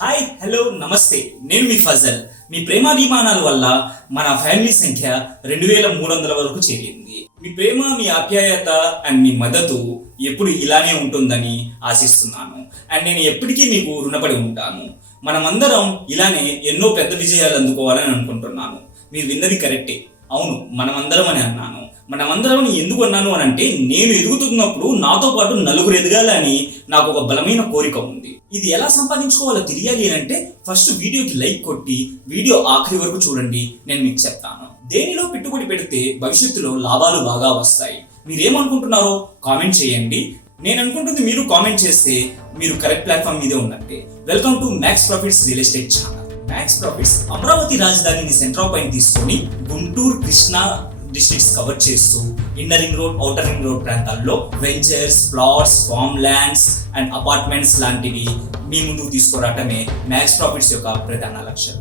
Hi hello నమస్తే, నేను మీ ఫజల్. మీ ప్రేమాభిమానాల వల్ల మన ఫ్యామిలీ సంఖ్య 2300 వరకు చేరింది. మీ ప్రేమ, మీ ఆప్యాయత అండ్ మీ మద్దతు ఎప్పుడు ఇలానే ఉంటుందని ఆశిస్తున్నాను. అండ్ నేను ఎప్పటికీ మీకు రుణపడి ఉంటాను. మనమందరం ఇలానే ఎన్నో పెద్ద విజయాలు అందుకోవాలని అనుకుంటున్నాను. మీరు విన్నది కరెక్టే, అవును, మనమందరం అని అన్నాను. మనమందరం ఎందుకు అన్నాను అని అంటే, నేను ఎదుగుతున్నప్పుడు నాతో పాటు నలుగురు ఎదగాలని నాకు ఒక బలమైన కోరిక ఉంది. ఇది ఎలా సంపాదించుకోవాలో తెలియాలి అంటే ఫస్ట్ వీడియోకి లైక్ కొట్టి వీడియో ఆఖరి వరకు చూడండి, నేను మీకు చెప్తాను. దేనిలో పెట్టుబడి పెడితే భవిష్యత్తులో లాభాలు బాగా వస్తాయి, మీరేమనుకుంటున్నారో కామెంట్ చేయండి. నేను అనుకుంటుంది మీరు కామెంట్ చేస్తే మీరు కరెక్ట్ ప్లాట్ఫామ్ మీదే ఉన్నట్టే. Welcome to max profits real estate channel. Max profits Amaravati రాజధానిని సెంట్రల్ పాయింట్ తీసుకొని గుంటూరు, కృష్ణా డిస్ట్రిక్ట్స్ కవర్ చేస్తూ inner ring road, outer ring road ప్రాంతాల్లో ventures, plots, farm lands and apartments లాంటివి మీ ముందుకు తీసుకురావటమే మ్యాక్స్ ప్రాఫిట్స్ యొక్క ప్రధాన లక్ష్యం.